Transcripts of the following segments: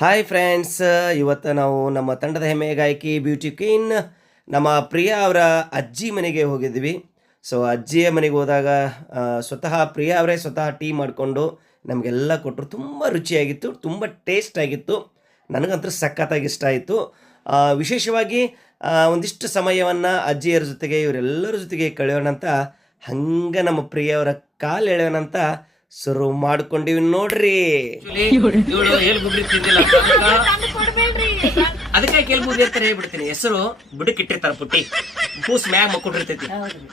Hi friends ಇವತ್ತು ನಾವು ನಮ್ಮ ತಂಡದ ಹೆಮ್ಮೆ ಗಾಯಕಿ ಬ್ಯೂಟಿ ಕ್ವೀನ್ ನಮ್ಮ ಪ್ರಿಯಾ ಅವರ ಅಜ್ಜಿ ಮನೆಗೆ ಹೋಗಿದ್ವಿ. ಸೊ ಅಜ್ಜಿಯ ಮನೆಗೆ ಹೋದಾಗ ಸ್ವತಃ ಪ್ರಿಯಾ ಅವರೇ ಸ್ವತಃ ಟೀ ಮಾಡಿಕೊಂಡು ನಮಗೆಲ್ಲ ಕೊಟ್ಟರು. ತುಂಬ ರುಚಿಯಾಗಿತ್ತು, ತುಂಬ ಟೇಸ್ಟ್ ಆಗಿತ್ತು. ನನಗಂತೂ ಸಖತ್ತಾಗಿ ಇಷ್ಟ ಆಯಿತು. ವಿಶೇಷವಾಗಿ ಒಂದಿಷ್ಟು ಸಮಯವನ್ನು ಅಜ್ಜಿಯರ ಜೊತೆಗೆ, ಇವರೆಲ್ಲರ ಜೊತೆಗೆ ಕಳೆಯೋಣ ಅಂತ ಹಂಗೆ ನಮ್ಮ ಪ್ರಿಯವರ ಕಾಲು ಎಳೆಯೋಣ ಅಂತ ಶುರು ಮಾಡ್ಕೊಂಡಿವಿ ನೋಡ್ರಿ. ಇವಳು ಏಲ್ ಗುಬ್ರಿ ತಿಂದಿಲ್ಲ ಅದಕ್ಕೆ ಕೇಳ್ಬೋದು ಅಂತ ಹೇಳ್ಬಿಡ್ತೀನಿ. ಹೆಸರು ಬುಡಕ್ ಇಟ್ಟಿರ್ತಾರ ಪುಟ್ಟಿ. ಕೂಸ್ ಮ್ಯಾಗ್ ಮಕ್ಕೊಂಡಿರ್ತೈತಿ.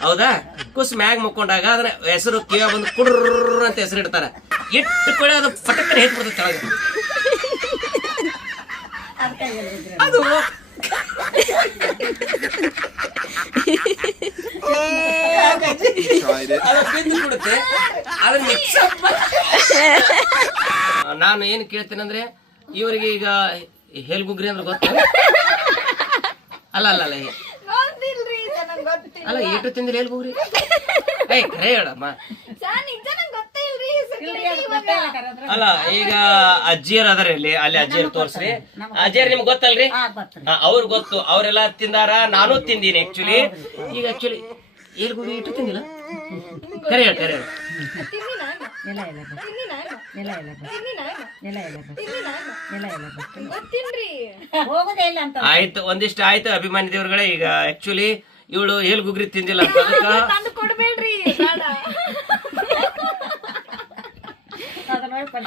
ಹೌದಾ? ಕೂಸ್ ಮ್ಯಾಗ್ ಮಕ್ಕೊಂಡಾಗ ಅದ್ರ ಹೆಸರು ಕಿವ ಬಂದು ಕುಡ್ರ ಅಂತ ಹೆಸರು ಇಡ್ತಾರ. ಇಟ್ಟು ಕೂಡ ಅದು ಪಟಕ್ಕನೆ ಹೇಗ್ ಬಿಡ್ತೈತೆ ಕೆಳಗೆ. ಅದು ಅದು ಬಿದ್ದು ಬಿಡುತ್ತೆ ಅದನ್ನ mix up ಮಾಡಿ- ನಾನು ಏನು ಕೇಳ್ತೇನೆ ಇವರಿಗೆ ಈಗ ಹೇಲ್ಗುಗ್ರಿ ಅಂದ್ರೆ ಗೊತ್ತ? ಅಲ್ಲ ಅಲ್ಲ ಅಲ್ಲ ಗೊತ್ತಿಲ್ರಿ ಇದು ನಂಗ್ ಗೊತ್ತಿಲ್ಲ. ಅಲ್ಲ ಏಟು ತಿಂದ್ರೆ ಹೇಲ್ಗುಗ್ರಿ? ಏ ಖರೆ ಹೇಳಮ್ಮ. ಸರ್ ನಿಜ ನಂಗ್ ಗೊತ್ತೇ ಇಲ್ರಿ security ಇವಾಗ. ಅಲ್ಲ ಈಗ ಅಜ್ಜಿಯರ್ ಅದಾರ ಇಲ್ಲಿ ಅಲ್ಲಿ ಅಜ್ಜಿಯರ್ ತೋರ್ಸ್ರಿ. ಅಜ್ಜಿಯರ್ ನಿಮ್ಗೆ ಗೊತ್ತಲ್ರಿ? ಹಾ, ಅವ್ರ್ ಗೊತ್ತು ಅವರೆಲ್ಲ ತಿಂದಾರ? ನಾನು ತಿಂದೀನಿ ಆಕ್ಚುಲಿ ಈಗ ಆಕ್ಚುಲಿ ಏಲ್ಗುಗ್ರಿ ಇಟ್ಟು ತಿಂದಿಲ್ಲ? ಕರೆ ಹೇಳ ಕರೆ ಹೇಳ. ನೆಲ ಎಲ್ಲ ನೆಲ ಎಲ್ಲ ನೆಲ ಎಲ್ಲ ಆಯ್ತು ಒಂದಿಷ್ಟು ಆಯ್ತು ಅಭಿಮಾನಿ ದೇವ್ರುಗಳೇ. ಈಗ ಆಕ್ಚುಲಿ ಇವಳು ಏಲ್ ಗುಗ್ರಿ ತಿಂದಿಲ್ಲ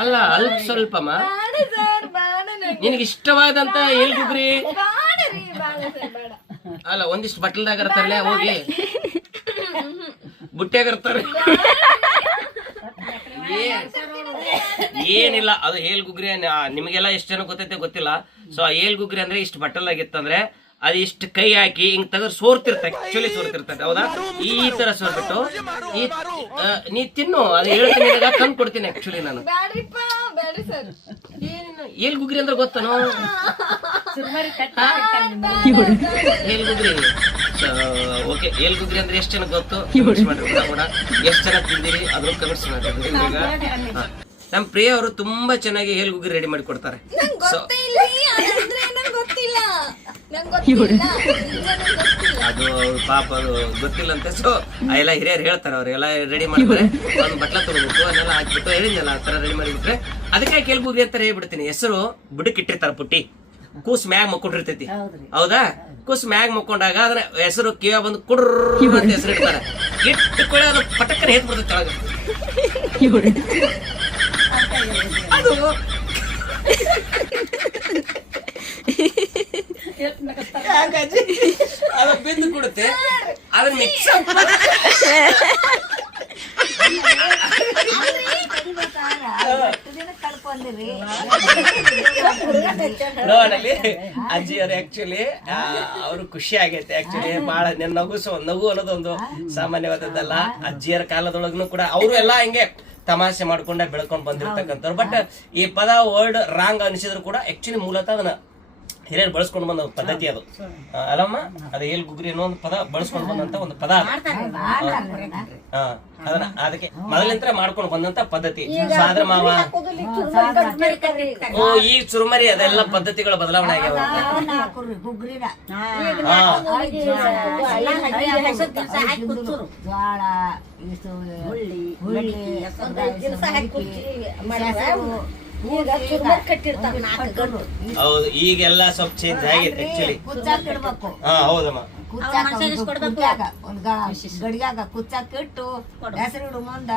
ಅಲ್ಲ ಅಲ್ಪ ಸ್ವಲ್ಪಮ್ಮ. ಬೇಡ ಸರ್ ಬೇಡ ನಂಗೆ. ನಿನಗೆ ಇಷ್ಟವಾದಂತ ಏಲ್ ಗುಗ್ರಿ? ಬೇಡ ಸರ್ ಬೇಡ. ಅಲ್ಲ ಒಂದಿಷ್ಟು ಬಟ್ಲದಾಗ ಇರ್ತಾರಲ್ಲ ಹೋಗಿ. ಬುಟ್ಟ್ಯಾಗ ಇರ್ತಾರೆ. ಏನಿಲ್ಲ ಅದು ಏಲ್ ಗುಗ್ರಿ ನಿಮಗೆಲ್ಲ ಎಷ್ಟು ಜನ ಗೊತ್ತೈತೆ ಗೊತ್ತಿಲ್ಲ. ಸೊ ಆ ಏಲ್ ಗುಗ್ರಿ ಅಂದ್ರೆ ಇಷ್ಟು ಬಟ್ಟಲ್ ಆಗಿತ್ತಂದ್ರೆ ಅದು ಇಷ್ಟು ಕೈ ಹಾಕಿ ಹಿಂಗ್ ತೆಗೆದು ಸೋರ್ತಿರ್ತದೆ ಆಕ್ಚುಲಿ ಸೋರ್ತಿರ್ತದೆ ಹೌದಾ? ಈ ತರ ಸೋರ್ಬಿಟ್ಟು ಈ ನೀ ತಿನ್ನು ಅದು ಹೇಳ್ತೀನಿ ತಂದು ಕೊಡ್ತೀನಿ ಆಕ್ಚುಲಿ ನಾನು. ಏಲ್ ಗುಗ್ರಿ ಅಂದ್ರೆ ಗೊತ್ತನು? ಏಲ್ ಗುಗ್ರಿ. ಓಕೆ ಎಲ್ಲಿ ಗುಗ್ರಿ ಅಂದ್ರೆ ಎಷ್ಟು ಜನ ಗೊತ್ತು? ಎಷ್ಟು ಜನ ತಿಂದಿರಿ? ಅದ್ರ ಕಮೆಂಟ್ಸ್ ಇವಾಗ ನಮ್ಮ ಪ್ರಿಯ ಅವರು ತುಂಬಾ ಚೆನ್ನಾಗಿ ಏಲ್ ಗುಗ್ರಿ ರೆಡಿ ಮಾಡಿ ಕೊಡ್ತಾರೆ. ಅದು ಅವ್ರ ಪಾಪ ಅದು ಗೊತ್ತಿಲ್ಲ ಅಂತ ಸೊ ಎಲ್ಲ ಹಿರಿಯರು ಹೇಳ್ತಾರೆ ಅವ್ರೆಲ್ಲ ರೆಡಿ ಮಾಡಿದ್ರೆ ಒಂದು ಬಟ್ಲ ತಗೋಬೇಕು ಅದನ್ನೆಲ್ಲ ಹಾಕ್ಬಿಟ್ಟು ಹೇಳಿದ್ನಲ್ಲ ಆ ತರ ರೆಡಿ ಮಾಡಿಬಿಟ್ರೆ ಅದಕ್ಕೆ ಕೇಳ್ಬುಗ್ರಿ ಅಂತ ಹೇಳ್ಬಿಡ್ತೀನಿ. ಹೆಸರು ಬಿಡಕ್ ಇಟ್ಟಿರ್ತಾರ ಪುಟ್ಟಿ. ಕೂಸ್ ಮ್ಯಾಗ್ ಮಕ್ಕೊಂಡಿರ್ತೈತಿ. ಹೌದಾ? ಕೂಸ್ ಮ್ಯಾಗ್ ಮಕ್ಕೊಂಡಾಗ ಅದ್ರ ಹೆಸರು ಕಿವ ಬಂದು ಕುಡ್ರ ಅಂತ ಹೆಸರು ಇಡ್ತಾರ. ಇಟ್ಟು ಕೂಡ ಅದು ಪಟಕ್ಕನೆ ಹೇತ್ ಬಿಡ್ತೈತೆ ಕೆಳಗ. ಅದು? ಅದು ಬಿದ್ದು ಕೊಡುತ್ತೆ. ಅದನ್ನ ಮಿಕ್ಸ್ ನೋಡಲಿ ಅಜ್ಜಿ ಅವ್ರು ಆಕ್ಚುಲಿ ಅವರು ಖುಷಿ ಆಗೈತೆ ಆಕ್ಚುಲಿ ಬಹಳ ನೆನ್ ನಗು ಸೊ ನಗು ಅನ್ನೋದೊಂದು ಸಾಮಾನ್ಯವಾದದ್ದಲ್ಲ. ಅಜ್ಜಿಯರ ಕಾಲದೊಳಗೂ ಕೂಡ ಅವರು ಎಲ್ಲ ಹಿಂಗೆ ತಮಾಷೆ ಮಾಡ್ಕೊಂಡ ಬೆಳ್ಕೊಂಡ್ ಬಂದಿರ್ತಕ್ಕಂಥವ್ರು. ಬಟ್ ಈ ಪದ ವರ್ಡ್ ರಾಂಗ್ ಅನಿಸಿದ್ರು ಕೂಡ ಆಕ್ಚುಲಿ ಮೂಲತಃ ಅದನ್ನ ಹಿರಿಯರು ಬಳಸ್ಕೊಂಡು ಬಂದ ಒಂದು ಪದ್ಧತಿ ಅದು. ಅಲಮ್ಮ ಅಲ್ಲಮ್ಮ ಅದು ಏಲ್ ಗುಗ್ರಿ ಅನ್ನೋ ಒಂದು ಪದ ಬಳಸ್ಕೊಂಡು ಬಂದಂತ ಒಂದು ಪದ ಅದು. ಹಾ ಅದನ್ನ ಅದಕ್ಕೆ ಮೊದಲಿಂತ್ರ ಮಾಡ್ಕೊಂಡು ಬಂದಂತ ಪದ್ಧತಿ. ಸಾದ್ರ ಮಾವ. ಓ ಈ ಚುರುಮರಿ ಅದೆಲ್ಲ ಪದ್ಧತಿಗಳು ಬದಲಾವಣೆ ಆಗ್ಯಾವ. ಹುಳ್ಳಿ ಹೌದು ಈಗೆಲ್ಲ ಸ್ವಲ್ಪ ಚೇಂಜ್ ಆಗೈತೆ ಆಕ್ಚುಲಿ ಹಾ ಹೌದಮ್ಮ. ಕುಚ್ಚಾಕ ಗಡಿಯಾಗ ಕುಚ್ಚಾಕಿಟ್ಟು ಹೆಸರಿಡು ಮುಂದ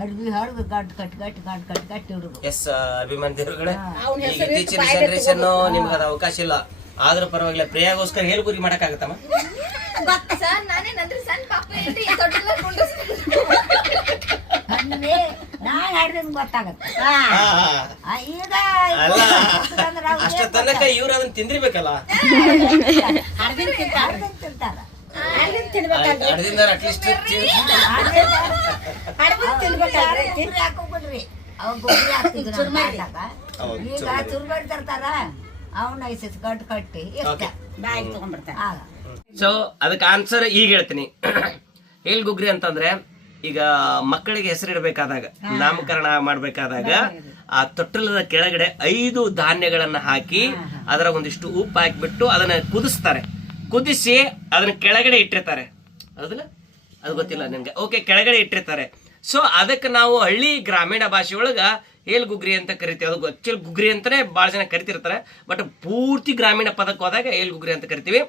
ಅಡ್ಬಿ ಹಡ್ದು ಗಡ್ ಕಟ್ ಗಟ್ ಕಟ್ ಎಸ್ ಅಭಿಮಾನ್ ಇತ್ತೀಚಿನ ಜನರೇಷನ್ ನಿಮ್ಗೆ ಅದು ಅವಕಾಶ ಇಲ್ಲ. ಆದ್ರೂ ಪರವಾಗಿಲ್ಲ ಪ್ರಿಯಾಗೋಸ್ಕರ ಹೇಳ್ಗುರಿ ಮಾಡಕ್ಕಾಗತ್ತಮ್ಮ. ಸರ್ ನಾನೇನಂದ್ರೆ ಸಣ್ಣ ಪಾಪ ಏನ್ರಿ ದೊಡ್ಡಲ್ಲ ಕುಂಡ್ರಿಸ್ಬಿಟ್ಟು ಅಂದ್ರೆ ನಾಳೆ ಹಿಡ್ದಿಂದ ಗೊತ್ತಾಗತ್ತೆ. ಹಾ, ಹಾ. ಆ, ಈಗ ಅಲ್ಲ ಅಂದ್ರೆ ಅವ್ರು ಅಷ್ಟ ತನಕ ಇವ್ರು ಅದನ್ನ ತಿಂದಿರ್ಬೇಕಲ್ಲ? ಹಡ್ದಿನ್ ತಿಂತಾರ ಹಡ್ದಿನ್ ತಿಂತಾರ. ಅಡ್ದಿಂದ ಅಟ್ಲೀಸ್ಟ್ ಗುಗ್ರಿ ಹಾಕೋಬಿಡ್ರಿ ಅವ್ ಗುಗ್ರಿ ಹಾಕ್ತಿದ್ರು ನಮ್ಮ ಕಾಲ್ದಾಗ. ಹೌದು, ಈಗ ಚುರುಮರಿ. ಚುರುಮರಿ ತರ್ತಾರ? ಅವನ್ನ ಐಸಸ್ ಗಟ್ಟು ಕಟ್ಟಿ Okay. ಬಾಯಿಗೆ ತಗೊಂಡ್ಬಿಡ್ತಾರ ಆಗ ಸೊ ಅದಕ್ಕೆ ಆನ್ಸರ್ ಈಗ ಹೇಳ್ತೀನಿ. ಏಲ್ ಗುಗ್ರಿ ಅಂತಂದ್ರೆ ಈಗ ಮಕ್ಕಳಿಗೆ ಹೆಸರಿಡಬೇಕಾದಾಗ ನಾಮಕರಣ ಮಾಡಬೇಕಾದಾಗ ಆ ತೊಟ್ಟಲದ ಕೆಳಗಡೆ ಐದು ಧಾನ್ಯಗಳನ್ನ ಹಾಕಿ ಅದರ ಒಂದಿಷ್ಟು ಉಪ್ಪು ಹಾಕಿಬಿಟ್ಟು ಅದನ್ನ ಕುದಿಸ್ತಾರೆ. ಕುದಿಸಿ ಅದನ್ನ ಕೆಳಗಡೆ ಇಟ್ಟಿರ್ತಾರೆ. ಹೌದಲ್ಲ? ಅದು ಗೊತ್ತಿಲ್ಲ ನಿಮ್ಗೆ. ಓಕೆ ಕೆಳಗಡೆ ಇಟ್ಟಿರ್ತಾರೆ. ಸೊ ಅದಕ್ಕೆ ನಾವು ಹಳ್ಳಿ ಗ್ರಾಮೀಣ ಭಾಷೆಯೊಳಗ ಏಲ್ ಗುಗ್ರಿ ಅಂತ ಕರಿತೀವಿ. ಅದು ಆಕ್ಚುಲಿ ಗುಗ್ರಿ ಅಂತಾನೆ ಭಾಳ ಜನ ಕರಿತಿರ್ತಾರೆ. ಬಟ್ ಪೂರ್ತಿ ಗ್ರಾಮೀಣ ಪದಕ್ಕೆ ಹೋದಾಗ ಏಲ್ ಗುಗ್ರಿ ಅಂತ ಕರಿತೀವಿ.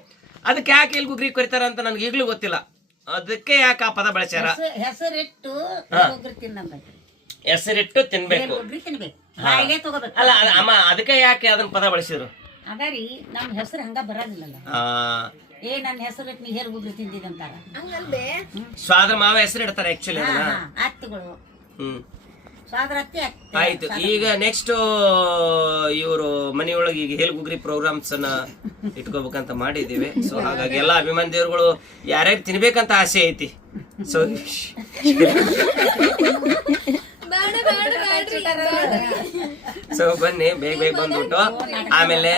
ಅದಕ್ಕೆ ಯಾಕೆ ಏಲ್ ಗುಗ್ರಿ ಕರಿತಾರ ಅಂತ ನನಗೆ ಈಗಲೂ ಗೊತ್ತಿಲ್ಲ. ಅದಕ್ಕೆ ಯಾಕೆ ಆ ಪದ ಬಳಸ್ಯಾರ? ಹೆಸರಿಟ್ಟು ಒಗ್ರಿ ತಿನ್ನಂಗೈತಿ ಹೆಸರಿಟ್ಟು ತಿನ್ಬೇಕು. ಒಗ್ರಿ ತಿನ್ಬೇಕು. ಬಾಯಿಗೆ ತಗೋಬೇಕು. ಅಲ್ಲ ಅಲ್ಲ, ಅಮ್ಮ ಅದಕ್ಕೆ ಯಾಕೆ ಅದನ್ನ ಪದ ಬಳಸಿದ್ರು? ಅದಾರಿ ನಮ್ ಹೆಸರು ಹಂಗ ಬರೋದಿಲ್ಲಲ್ಲ. ಆ, ಏ ನನ್ನ ಹೆಸರು ನೀ ಹೇರ್ ಒಗ್ರಿ ತಿಂದಿದಂತಾರ ಹಂಗಲ್ದೆ? ಸ್ವಾದ ಮಾವ ಹೆಸರು ಇಡ್ತಾರೆ ಆಕ್ಚುಲಿ ಅದನ್ನ. ಅತ್ತಿಗಳು. ಹ್ಮ್. ಸ್ವಾದ್ರ ಅತ್ತಿ ಅತ್ತಿ ಆಯ್ತು ಈಗ ನೆಕ್ಸ್ಟ್ ಇವರು ಮನೆಯೊಳಗೆ ಈಗ ಹೇಲ್ ಗುಗ್ರಿ ಪ್ರೋಗ್ರಾಮ್ಸ್ ಅನ್ನ ಇಟ್ಕೋಬೇಕಂತ ಮಾಡಿದೀವಿ ಸೊ ಹಾಗಾಗಿ ಎಲ್ಲ ಅಭಿಮಾನಿ ದೇವರುಗಳು ಯಾರ್ಯಾರು ತಿನ್ಬೇಕಂತ ಆಸೆ ಐತಿ. ಸೊ. ಸೊ ಬನ್ನಿ ಬೇಗ ಬೇಗ ಬಂದ್ಬಿಟ್ಟು ಆಮೇಲೆ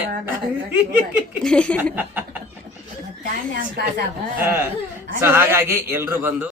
ಸೊ ಹಾಗಾಗಿ ಎಲ್ರು ಬಂದು